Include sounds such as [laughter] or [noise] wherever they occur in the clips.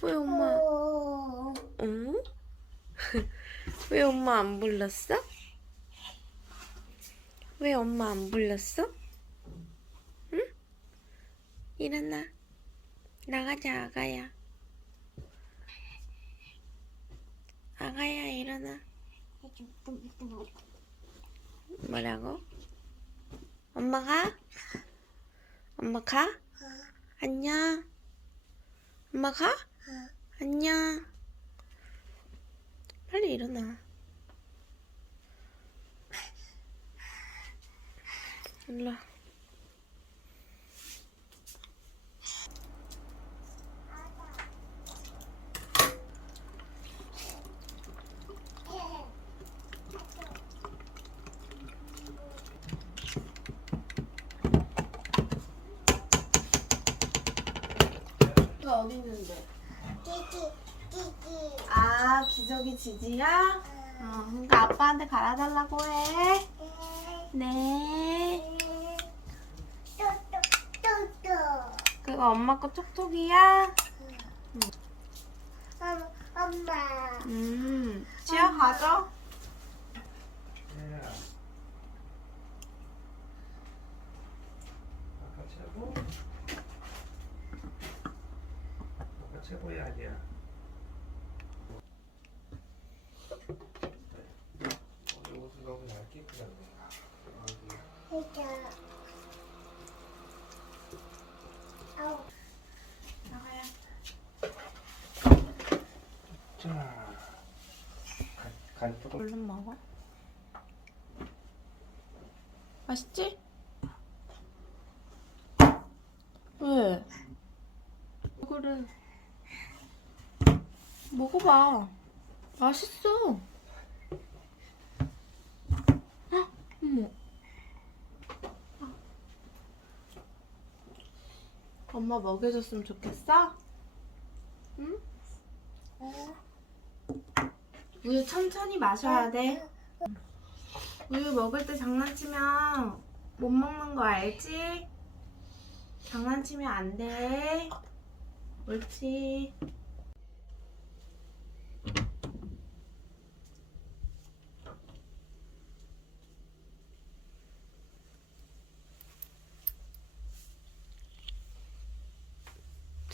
왜 엄마, 응? [laughs] 왜 엄마 안 불렀어? 왜 엄마 안 불렀어? 응? 일어나. 나가자, 아가야. 아가야, 일어나. 뭐라고? 엄마 가? 엄마 가? 안녕. 엄마 가? 안녕. 빨리 일어나. 일로 와. 너 어디 있는데? 아, 기저귀 지지야? 어, 그러니까 아빠한테 갈아달라고 해. 네. 그거 엄마 거 톡톡이야? 엄마. 음. 지아 가져. 최고야 아니야? 어, 옷을 너무 얇게. 여기. 해줘. 아우. 나가야. 자, 간, 간 조금. 얼른 먹어. 맛있지? 왜? 그래. 먹어봐. 맛있어. 어머. 엄마 먹여줬으면 좋겠어? 응? 우유 천천히 마셔야 돼. 우유 먹을 때 장난치면 못 먹는 거 알지? 장난치면 안 돼. 옳지.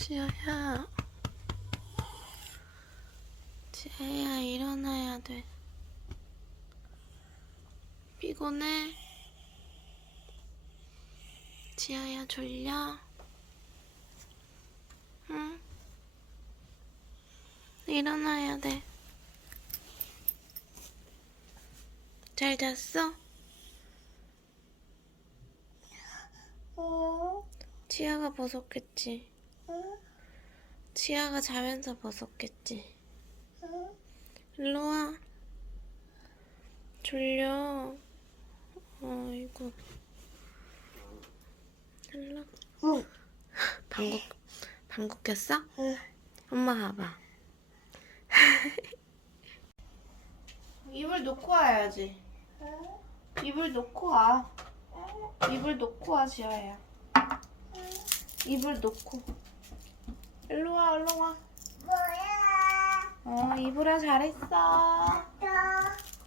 지아야. 지아야, 일어나야 돼. 피곤해? 지아야 졸려? 응? 일어나야 돼. 잘 잤어? 응? 지아가 벗었겠지. 응? 지아가 자면서 벗었겠지. 응? 일로 와. 졸려. 어이구. 일로. 응. 방구, 방구 꼈어? 응. 엄마 가봐. [laughs] 입을 놓고 와야지. 입을 놓고 와. 입을 놓고 와, 지아야. 입을 놓고. 일로 와, 일로 와. 뭐야? 어, 이불아 잘했어.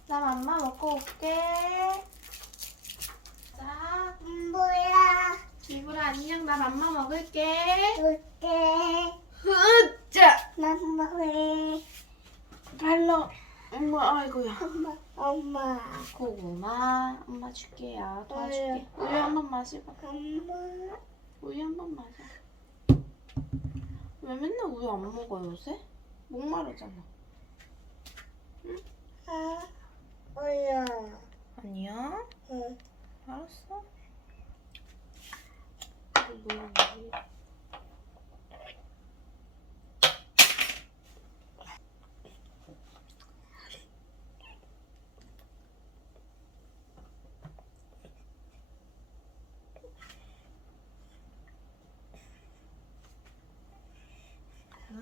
또나 맘마 먹고 올게. 자, 뭐야? 이불아 안녕. 나 맘마 먹을게. 줄게. 흐짜. 엄마 왜? 발로. 엄마, 아이고야. 엄마 엄마 고구마. 엄마 줄게요. 도와줄게. 우유 한 번 마시고. 엄마 우유 한 번 마셔. 왜 맨날 우유 안 먹어 요새? 목마르잖아. 아 뭐야? 아니야? 응. 알았어. 이거 뭐야?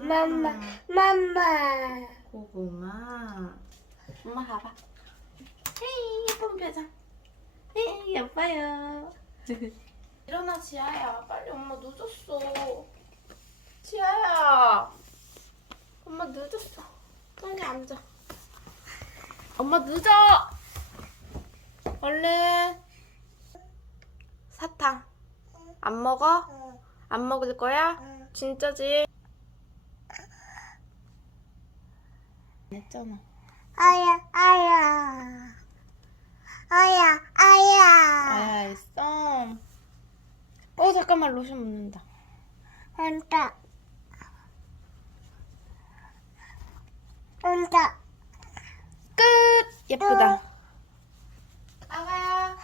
맘마 맘마 고구마. 엄마 가봐. 헤이 예쁜 표정. 헤이 예뻐요. [laughs] 일어나 지아야 빨리 엄마 늦었어 지아야 엄마 늦었어 빨리 앉아 엄마 늦어 얼른 사탕 안 먹어? 응. 안 먹을 거야? 응. 진짜지? 했잖아 아야, 아야. 아야, 아야. 아야 했어 어 잠깐만 로션 묻는다 온다. 온다. 끝 예쁘다 아가야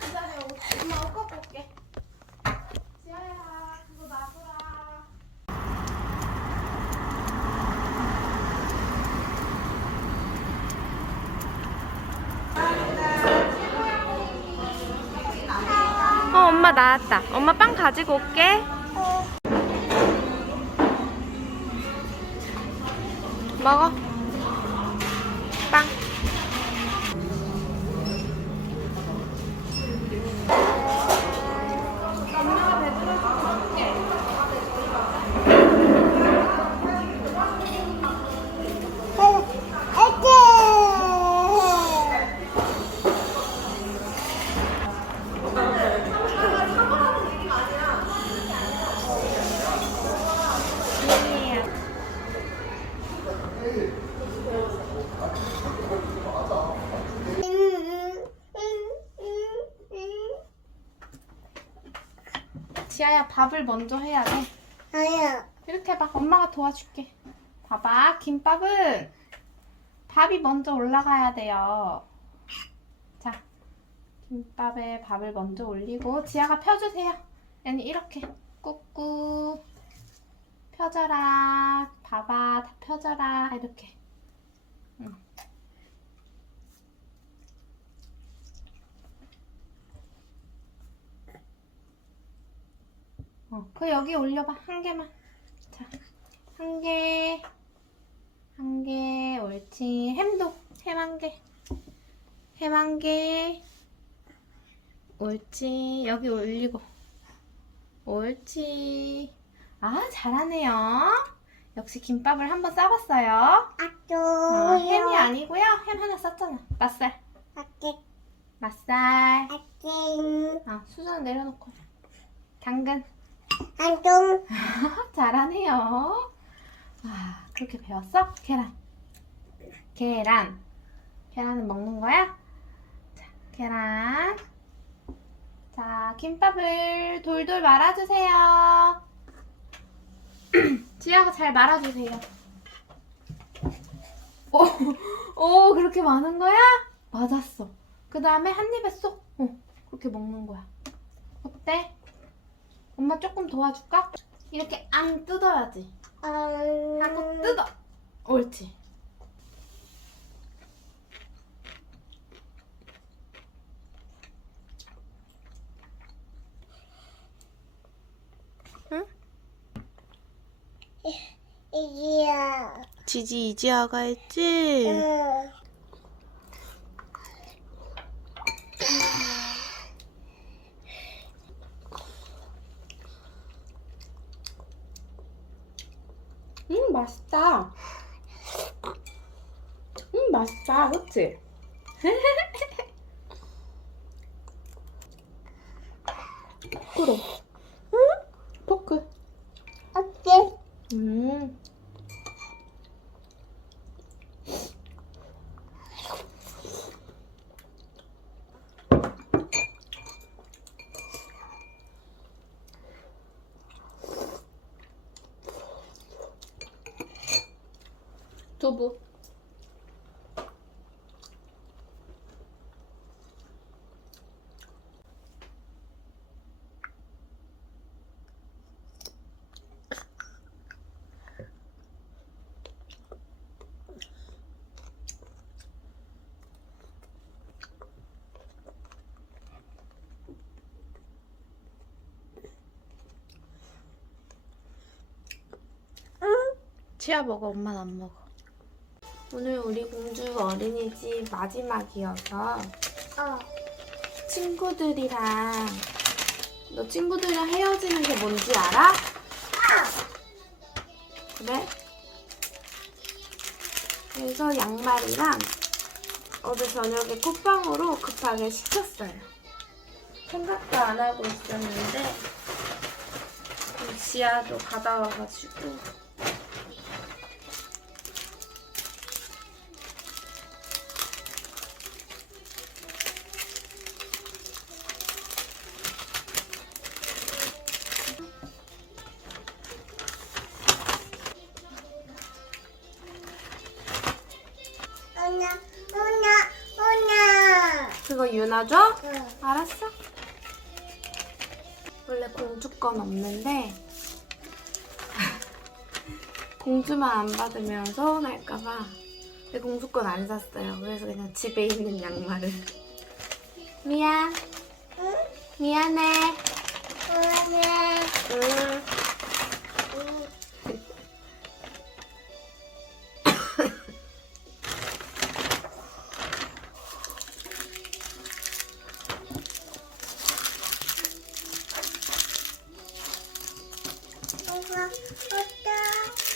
기다려 엄마 옷 갖고 올게 지아야 그거 놔둬라 어 엄마 나왔다. 엄마 빵 가지고 올게. 먹어 지아야 밥을 먼저 해야 돼 아야. 이렇게 해봐. 엄마가 도와줄게. 봐봐. 김밥은 밥이 먼저 올라가야 돼요. 자, 김밥에 밥을 먼저 올리고 지아가 펴주세요. 얘는 이렇게 꾹꾹 펴져라. 봐봐. 다 펴져라. 이렇게. 응. 그 여기 올려봐. 한 개만. 자, 한 개. 한 개. 옳지. 햄도. 햄 한 개. 햄 한 개. 옳지. 여기 올리고. 옳지. 아, 잘하네요. 역시 김밥을 한번 싸봤어요. 아또. 어, 햄이 아니고요. 햄 하나 쌌잖아. 맛살. 아끼. 맛살. 아끼. 아, 수저는 내려놓고. 당근. 안동. [laughs] 잘하네요. 아, 그렇게 배웠어? 계란. 계란. 계란은 먹는 거야? 자, 계란. 자, 김밥을 돌돌 말아주세요. [clears throat] 지아가 잘 말아주세요. 오, 오, [laughs] 그렇게 많은 거야? 맞았어. 그 다음에 한 입에 쏙. 어, 그렇게 먹는 거야. 어때? 엄마 조금 도와줄까? 이렇게 안 뜯어야지. 하고 뜯어. 옳지. 이기야. 지지 이지아가 했지? 응. 맛있다. 음 맛있다, 그치? [laughs] 그래. 응? 포크. 어때? 음. 두부. 치아 먹어, 엄마는 안 먹어. 오늘 우리 공주 어린이집 마지막이어서 어. 친구들이랑 너 친구들이랑 헤어지는 게 뭔지 알아? 그래? 그래서 양말이랑 어제 저녁에 쿠팡으로 급하게 시켰어요. 생각도 안 하고 있었는데 지아도 받아와가지고 유나 줘? 응. 알았어. 원래 공주권 없는데 [laughs] 공주만 안 받으면 서운할까봐 근데 공주권 안 샀어요. 그래서 그냥 집에 있는 양말을 [laughs] 미안 응? 미안해 오나. 음 おった。